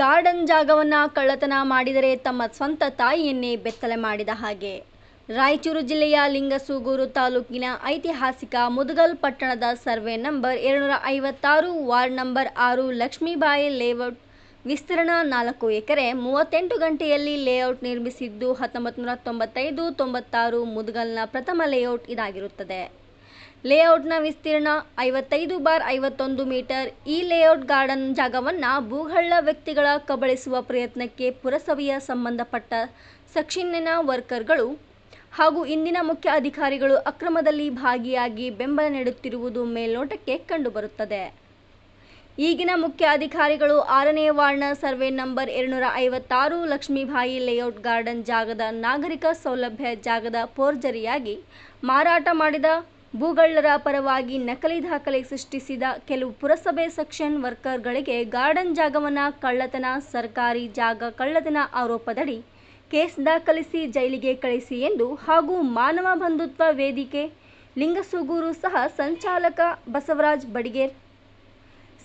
Garden ಜಾಗವನ್ನು ಕಳ್ಳತನ ಮಾಡಿದರೆ ತಮ್ಮ ಸ್ವಂತ ತಾಯಿಯನ್ನೇ ಬೆತ್ತಲೆ ಮಾಡಿದ ಹಾಗೆ. ರಾಯಚೂರು ಜಿಲ್ಲೆಯ ಲಿಂಗಸೂಗೂರು ತಾಲೂಕಿನ ಐತಿಹಾಸಿಕ ಮುದಗಲ್ ಪಟ್ಟಣದ survey number 256 ward number 6 Lakshmibai layout ವಿಸ್ತೀರ್ಣ 4 ಎಕರೆ 38 ಗಂಟೆಯಲ್ಲಿ ಲೇಔಟ್ ನಿರ್ಮಿಸಿದ್ದು 1995-96 ಮುದಗಲ್ನ ಪ್ರಥಮ ಲೇಔಟ್ ಇದಾಗಿರುತ್ತದೆ. ಲೇಔಟ್ನ ವಿಸ್ತೀರ್ಣ 55/51 ಮೀಟರ್. ಈ ಲೇಔಟ್ ಗಾರ್ಡನ್ ಜಾಗವನ್ನು ಭೂಗಳ್ಳ ವ್ಯಕ್ತಿಗಳ ಕಬಳಿಸುವ ಪ್ರಯತ್ನಕ್ಕೆ ಪುರಸಭೆಯ ಸಂಬಂಧಪಟ್ಟ ಸೆಕ್ಷನ್ನಿನ ವರ್ಕರ್ಗಳು ಹಾಗೂ ಇಂದಿನ ಮುಖ್ಯ ಅಧಿಕಾರಿಗಳು ಅಕ್ರಮದಲ್ಲಿ ಭಾಗಿಯಾಗಿ ಬೆಂಬಲ ನೀಡುತ್ತಿರುವುದು ಮೇಲ್ನೋಟಕ್ಕೆ ಕಂಡುಬರುತ್ತದೆ. ಈಗಿನ ಮುಖ್ಯ ಅಧಿಕಾರಿಗಳು 6ನೇ ವಾರ್ಡ್ನ survey number 256 Lakshmibai layout garden ಜಾಗದ ನಾಗರಿಕ ಸೌಲಭ್ಯ ಜಾಗದ ಫೋರ್ಜರಿಯಾಗಿ ಮಾರಾಟ ಮಾಡಿದ ಭೂಗಳ್ಳರ ಪರವಾಗಿ ನಕಲಿ ದಾಖಲೆ ಸೃಷ್ಟಿಸಿದ ಕೆಲವು ಪುರಸಭೆ ಸೆಕ್ಷನ್ ವರ್ಕರ್ಗಳಿಗೆ ಗಾರ್ಡನ್ ಜಾಗವನ್ನು ಕಳ್ಳತನ, ಸರ್ಕಾರಿ ಜಾಗ ಕಳ್ಳತನ ಆರೋಪದಡಿ ಕೇಸ್ ದಾಖಲಿಸಿ ಜೈಲಿಗೆ ಕಳಿಸಿ ಎಂದು ಹಾಗೂ ಮಾನವ ಬಂಧುತ್ವ ವೇದಿಕೆ ಲಿಂಗಸೂಗೂರು ಸಹ ಸಂಚಾಲಕ ಬಸವರಾಜ್ ಬಡಿಗೇರ್,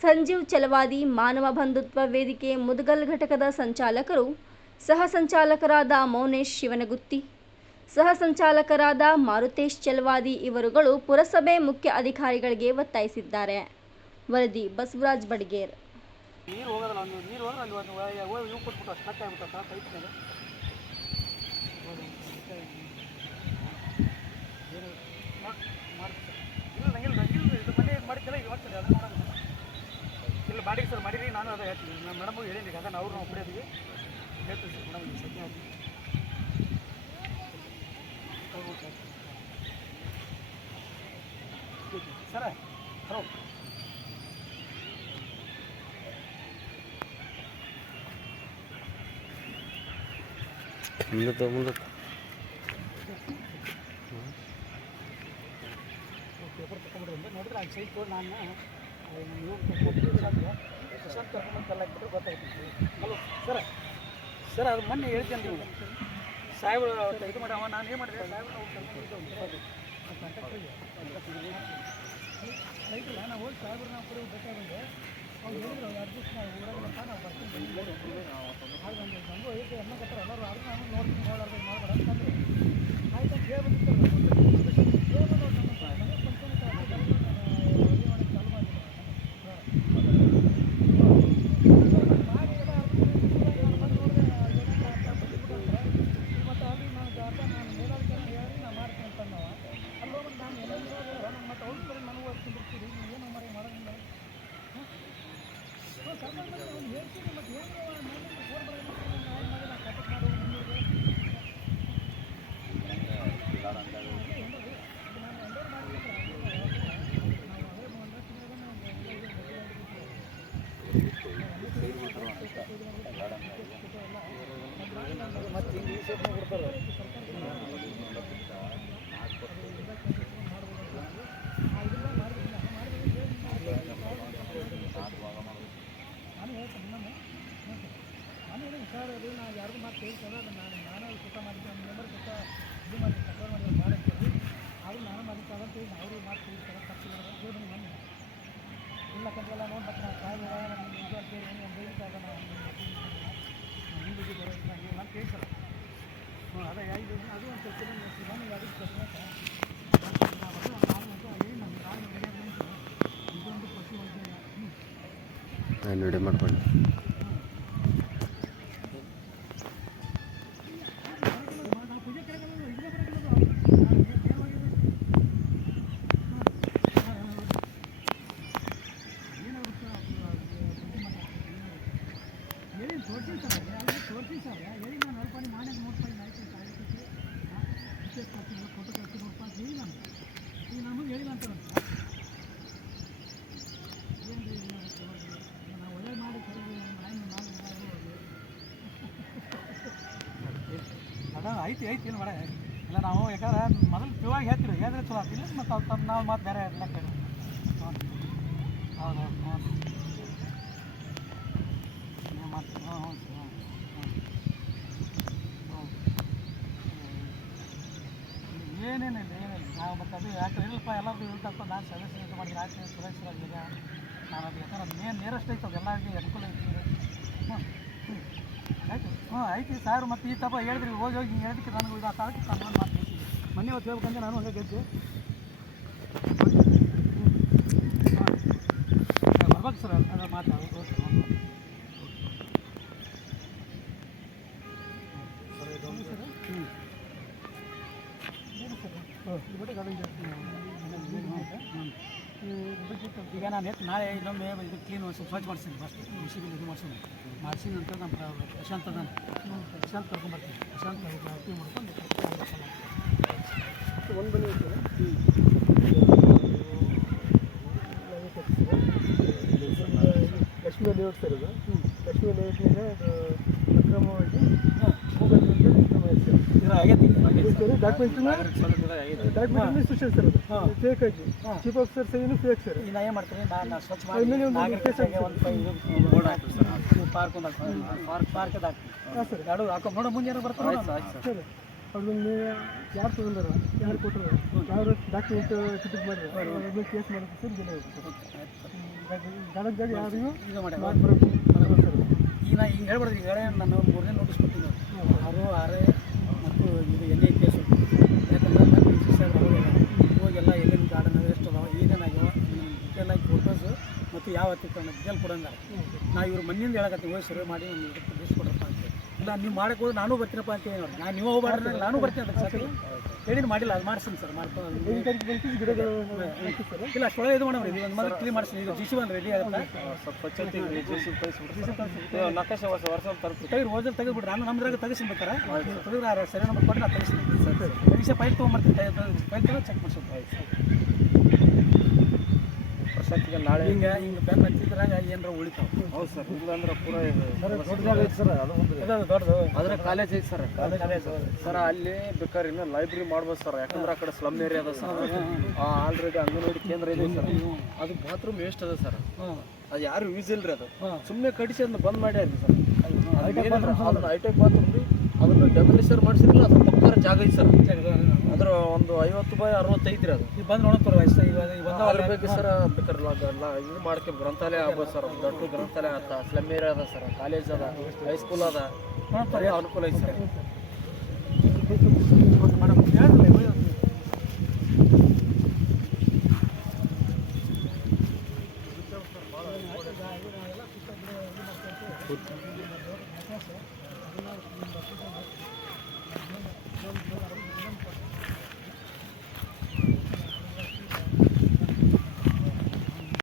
ಸಂಜೀವ್ ಚಲವಾದಿ, ಮಾನವ ಬಂಧುತ್ವ ವೇದಿಕೆ ಮುದಗಲ್ ಘಟಕದ ಸಂಚಾಲಕರು, ಸಹ ಸಂಚಾಲಕರಾದ ಮೌನೇಶ್ ಶಿವನಗುತ್ತಿ, ಸಹ ಸಂಚಾಲಕರಾದ ಮಾರುತೇಶ್ ಚಲವಾದಿ ಇವರುಗಳು ಪುರಸಭೆ ಮುಖ್ಯ ಅಧಿಕಾರಿಗಳಿಗೆ ಒತ್ತಾಯಿಸಿದ್ದಾರೆ. ವರದಿ ಬಸವರಾಜ್ ಬಡಿಗೇರ್. ಬಾಡಿಗೆ ಸರ್ ಮಾಡಿರಿ, ನಾನು ಅದೇ ಹೇಳ್ತೀನಿ. ನಮ್ಮ ಮೇಡಮ್ ಹೇಳೀನಿ, ಅದನ್ನು ಅವ್ರು ನಾವು ಕುಡಿಯೋದಿವಿ ಹೇಳ್ತೀನಿ ಸರ್. ಮೇಡಮ್ ಈ ಸದ್ಯ ಸರ ಹಲೋ ಮುಂದೆ ಪೇಪರ್ ತಗೊಂಡ್ರೆ ನೋಡಿದ್ರೆ ಅದು ಸೈಟ್ ನಾನು ಪ್ರಶಾಂತ್ ಕರ್ಕೊಂಡು ಕಲ್ಲಾಕ್ಬಿಟ್ರೆ ಗೊತ್ತಾಗ್ತದೆ. ಹಲೋ ಸರ್ ಅದು ಮೊನ್ನೆ ಹೇಳ್ತೇನೆ ನೀವು ಸಾಹೇಬ್ರು ಇದು ಮಾಡವ, ನಾನು ಏನು ಮಾಡಿದೆ ಸಾಹೇಬ್ರು ನಾವು ಕರ್ಕೊಂಡು ಕಾಂಟ್ಯಾಕ್ಟ್ರಿಗೆ ರೈತಲ್ಲ, ನಾವು ಹೋಗಿ ಸಾಹೇಬ್ರು ನಾವು ಕೂಡ ಬೇಕಾದಂಗೆ ಅವ್ರು ಹೇಳಿದ್ರು 2 ದಿವಸ ನಾವು ಊರಾಗಂತ ನಾವು ಬರ್ತೀನಿ ಹಾಗೆ ನಮಗೂ ಐತೆ ಅನ್ನಕತ್ತಾರೆ ಎಲ್ಲರೂ. ಆದರೂ ನಾನು ನೋಡ್ತೀನಿ ನೋಡೋದು ಮಾಡಬೇಡ ಅಂತಂದ್ರೆ ಆಯ್ತು ಅಂತ ಹೇಳ್ಬಿಟ್ಟಿರ್ತಾರೆ. ಮತ್ತೆ ಹಿಂಗೆ ಈ ಸೇಫ್ನ ಕೊಡ್ತಾರೆ. ನಾನು ಹೇಳ್ತೀನಿ ನಾನು ಹೇಳಿ ಸರ್, ಅದು ನಾವು ಯಾರಿಗೂ ಮಾತು ಹೇಳ್ತೇವೆ. ಅದು ನಾನು ಸುತ್ತ ಮಾಡಿದ್ದೆ, ನಮ್ಮ ಮೆಂಬರ್ ಸುತ್ತ ಇದು ಮಾಡಿ ಸಪೋರ್ಟ್ ಮಾಡಿ ಮಾಡಿರ್ತೀವಿ. ಆದರೂ ನಾನು ಮಾಡೋಕ್ಕಾಗಂತ ಹೇಳಿ ಅವರು ಮಾತು ಹೇಳ್ತಾರೆ. ತಪ್ಪಿಲ್ಲ ಹೇಳ್ಬಂದು ನಾನು ಇಲ್ಲ ಕಂಡ್ರೆಲ್ಲ ನೋಡ್ಬೇಕು. ನಾವು ಸಾಯ್ಬೇಡ ನಮ್ಗೆ ಇದು ಅಂತೇಳಿ ಒಂದು ಬೈಲಿಕ್ಕಾಗ ನಾವು ಹಿಂದಿಗೆ ಬರೋದು ನನಗೆ ನಾನು ಕೇಳ್ತಾರೆ. ಅದೇ ಇದು ಅದು ಒಂದು ಸ್ವಲ್ಪ ನನಗೆ ಅದಕ್ಕೆ ಇದೊಂದು ಪ್ರತಿ ನಾನು ವಿಡಿಯೋ ಮಾಡ್ಕೊಂಡು ತೋರಿಸಿ ಸರ್ ಹೇಳಿ ನಾನು ಅಲ್ಪಾನಿ ಮಾನ್ಯ ನೋಡ್ಪಾಯಿ ಆಯ್ತು ವಿಶೇಷ ಫೋಟೋ ಕಳಿಸಿ ನೋಡ್ಪಾ ಹೇಳಿ ನಾನು ಈಗ ನಮಗೆ ಹೇಳಿ ಅಂತಾರೆ ಏನು ರೀ ನಾವು ಒಳ್ಳೆ ಮಾಡಿ ಸರಿ ಅದ ಐತಿ ಏನು ಮಾಡ ಇಲ್ಲ. ನಾವು ಯಾಕಂದ್ರೆ ಮೊದಲು ಪಿವಾಗಿ ಹೇಳ್ತೀವಿ, ಹೇಳಿದ್ರೆ ಚಲೋ ಆಗ್ತಿಲ್ಲ. ಮತ್ತು ಅವ್ರು ತಮ್ಮ ನಾವು ಮಾತು ಬೇರೆ ಎಲ್ಲ ಕೇಳಿ ಹೌದು ಮಾತು ಏನೇನಿಲ್ಲ ನಾವು ಮತ್ತು ಅದು ಯಾಕೆ ಇರಲ್ಪ ಎಲ್ಲರಿಗೂ ಇರ್ತಪ್ಪ. ನಾನು ಸದಸ್ಯ ಇದು ಮಾಡಿದ್ರೆ ಯಾಕೆ ಸದಸ್ಯರಾಗಿಲ್ಲ ನಾನು ಅದು ಯಾಕಂದ್ರೆ ಮೇನ್ ನೇರಸ್ಟ್ ಐತೆ, ಅದು ಎಲ್ಲರಿಗೆ ಅನುಕೂಲ ಐತಿ. ಆಯ್ತು ಐತಿ ಸಾರು ಮತ್ತು ಈ ತಪ್ಪ ಹೇಳಿದ್ರಿ ಹೋಗಿ ಹೋಗಿ ಹಿಂಗೆ ಹೇಳೋದಕ್ಕೆ ನನಗೆ ಇದು ಆ ಕಾಲಕ್ಕೆ ನಾನು ಮಾತು ಮೊನ್ನೆ ಹೊತ್ತು ಹೇಳ್ಬೇಕಂದ್ರೆ ನಾನು ಹಂಗೆ ಗೆದ್ದೆ ಬರ್ಬೇಕು ಸರ್ ಅದು ಮಾತು ಈಗ ನಾನು ನಾಳೆ ಇನ್ನೊಮ್ಮೆ ಇದು ಕ್ಲೀನ್ ಸ್ವಚ್ಛ ಮಾಡಿಸ್ತೀನಿ ಫಸ್ಟ್ ಮಿಷಿನ್ ಇದು ಮಾಡಿಸಿದ ನಂತರ ನಮ್ಮ ಪ್ರಶಾಂತ್ ಅದಾನೆ ಪ್ರಶಾಂತ್ ಕರ್ಕೊಂಡ್ಬರ್ತೀನಿ ಪ್ರಶಾಂತ್ ಕ್ಲೀನ್ ಮಾಡ್ಕೊಂಡು ಒಂದು ಬನ್ನಿ ಲಕ್ಷ್ಮೀ ಲೇಔಟ್ ಸರ್ ಅದು ಲಕ್ಷ್ಮೀ ಲೇಔಟ್ನಾಗ ಅದು ಅಕ್ರಮವಾಗಿ ಡಾಕ್ಯುಮೆಂಟ್ ಸುಶೀಲ್ ಸರ್ ಅದು ಫೇಕ್ ಆಗಿ chief officer sign fake sir ಈಗ ನಾ ಏನು ಮಾಡ್ತೀನಿ ನಾನು ಸ್ವಚ್ಛ ಮಾಡಿ ಪಾರ್ಕ್ ಹಾಂ ಸರ್ ಎರಡು ಹಾಕೊಂಡು ನೋಡೋ ಮುಂದೆ ಏನೋ ಬರ್ತಾರೆ ಸರ್ ಅವ್ರನ್ನ ಯಾರು ತೊಗೊಂಡಾರ ಯಾರು ಕೊಟ್ಟರು ಯಾರು ಡಾಕ್ಯುಮೆಂಟ್ ಟಿಕೆಟ್ ಮಾಡಿದ್ರು ಕೇಸ್ ಮಾಡೋದು ಸರ್ ಜನ ಗದಗ ಯಾರಿಗೂ ಈಗ ಮಾಡಿ ಸರ್ ಈಗ ನಾ ಹಿಂಗೆ ಹೇಳ್ಬಾರ್ದು ಈಗ ನಾನು 3ನೇ ನೋಟಿಸ್ ಕೊಟ್ಟಿದ್ದೆ 6 ಮತ್ತು ಇದು ಎನ್ ಐ ಕೇಸು ಯಾಕಂದ್ರೆ ನಾನು ಇವಾಗೆಲ್ಲ ಎಲ್ಲೆಲ್ಲಿ ಗಾರ್ಡನ್ ಎಷ್ಟು ಅದಾವ ಏನೇನಾಗ್ಯಾವ ಡಿಟೇಲಾಗಿ ಫೋಟೋಸು ಮತ್ತು ಯಾವ ಅತಿಕ್ರಮ ಡಿಟೇಲ್ ಕೊಡಂಗಾರ ನಾವು ಇವ್ರು ಮಣ್ಣಿಂದ ಹೇಳಕತ್ತೀವಿ ಹೋಗಿ ಸರ್ವೆ ಮಾಡಿ ಒಂದು ಇದಕ್ಕೆ ಕೊಡ್ರಪ್ಪ ಅಂತ ಇಲ್ಲ ನೀವು ಮಾಡಕ್ಕೆ ಹೋದ್ರೆ ನಾನು ಬರ್ತೀನಪ್ಪ ಅಂತ ಹೇಳಿ ನೋಡಿ ನಾನು ನೀವು ಹೋಗ್ಬಾರ್ದು ನಾನು ಬರ್ತೀನಿ ಅಂತ ಸರ್ ಹೇಳಿ ಮಾಡಿಲ್ಲ ಅದು ಮಾಡ್ತೀನಿ ಸರ್ ಮಾಡ್ಕೊಂಡು ಗಿಡಗಳು ಇಲ್ಲ ಅಷ್ಟೊಳಗೆ ಇದು ಮಾಡೋಣ ಇದು ಒಂದು ಮಾತ್ರ ಕ್ಲೀನ್ ಮಾಡಿಸ್ತೀನಿ ಇದು ಜಿ ಸಿ ಒಂದು ರೆಡಿ ಆಗುತ್ತೆ ನಕಾಶೆ ವರ್ಷ ತೆಗೆದು ಓದಲ್ಲಿ ತೆಗೆದುಬಿಡ್ರಿ ನಾನು ನಮ್ದ್ರಾಗ ತೆಗಿಸ್ಬೇಕಾರೆ ತೆಗೆದ್ರೆ ಸರಿ ನಂಬರ್ ಕೊಟ್ಟು ನಾನು ತೆಗಿಸ್ತೀನಿ ಸರ್ ಪರೀಕ್ಷೆ ಫೈಲ್ ತೊಗೊಂಬರ್ತೀನಿ ಫೈಲ್ ತೆಗೆದು ಚೆಕ್ ಮಾಡಿಸ್ತೀನಿ ವರ್ಷಕ್ಕೆ ನಾಳೆ ಹಿಂಗೆ ಬ್ಯಾಂಕ್ ಹಚ್ಚಿದ್ರಾಗ ಏನಾರ ಉಳಿತಾವೆ ಹೌದು ಸರ್ ಇಲ್ಲಾಂದ್ರೆ ಪೂರ ಸರ್ ಅದು ದೊಡ್ಡದು ಅದ್ರ ಕಾಲೇಜ್ ಐತೆ ಸರ್ ಕಾಲೇಜ್ ಸರ್ ಅಲ್ಲಿ ಬೇಕಾದ್ರೆ ಇನ್ನೂ ಲೈಬ್ರರಿ ಮಾಡ್ಬೋದು ಸರ್ ಯಾಕಂದ್ರೆ ಆ ಕಡೆ ಸ್ಲಮ್ ಏರಿಯಾ ಅದ ಸರ್ ಆಲ್ರೆಡಿ ಅಂಗನವಾಡಿ ಕೇಂದ್ರ ಇದೆ ಸರ್ ಅದು ಬಾತ್ರೂಮ್ ವೇಸ್ಟ್ ಅದ ಸರ್ ಅದು ಯಾರು ಯೂಸ್ ಇಲ್ರಿ ಅದು ಸುಮ್ಮನೆ ಕಡಿಸಿ ಅದನ್ನ ಬಂದ್ ಮಾಡಿ ಅದು ಸರ್ ಅದನ್ನ ಹೈಟೆಕ್ ಬಾತ್ರೂಮ್ ರೀ ಅದನ್ನು ಡೆಮಲಿಸರ್ ಮಾಡಿಸಿರಲಿಲ್ಲ ಅದ್ರ ಪಕ್ಕದ ಜಾಗ ಐತೆ ಸರ್ ಅದ್ರ ಒಂದು 50 ಬೈ 65 ರೀ ಅದು ನೀವು ಬಂದು ನೋಡ್ತಾರೆ ವಯಸ್ಸು ಇವಾಗ ಬೇಕು ಸರ್ ಬೇಕಾರಲ್ಲ ಇದು ಮಾಡ್ಕೊಂಡು ಗ್ರಂಥಾಲಯ ಆಗ್ಬೋದು ಸರ್ ದೊಡ್ಡ ಗ್ರಂಥಾಲಯ ಅದ ಸ್ಲಮ್ ಏರಿಯಾ ಅದ ಸರ್ ಕಾಲೇಜ್ ಅದ ಹೈಸ್ಕೂಲ್ ಅದ ನೋಡ್ತಾರೆ ಅನುಕೂಲ ಐತೆ ಸರ್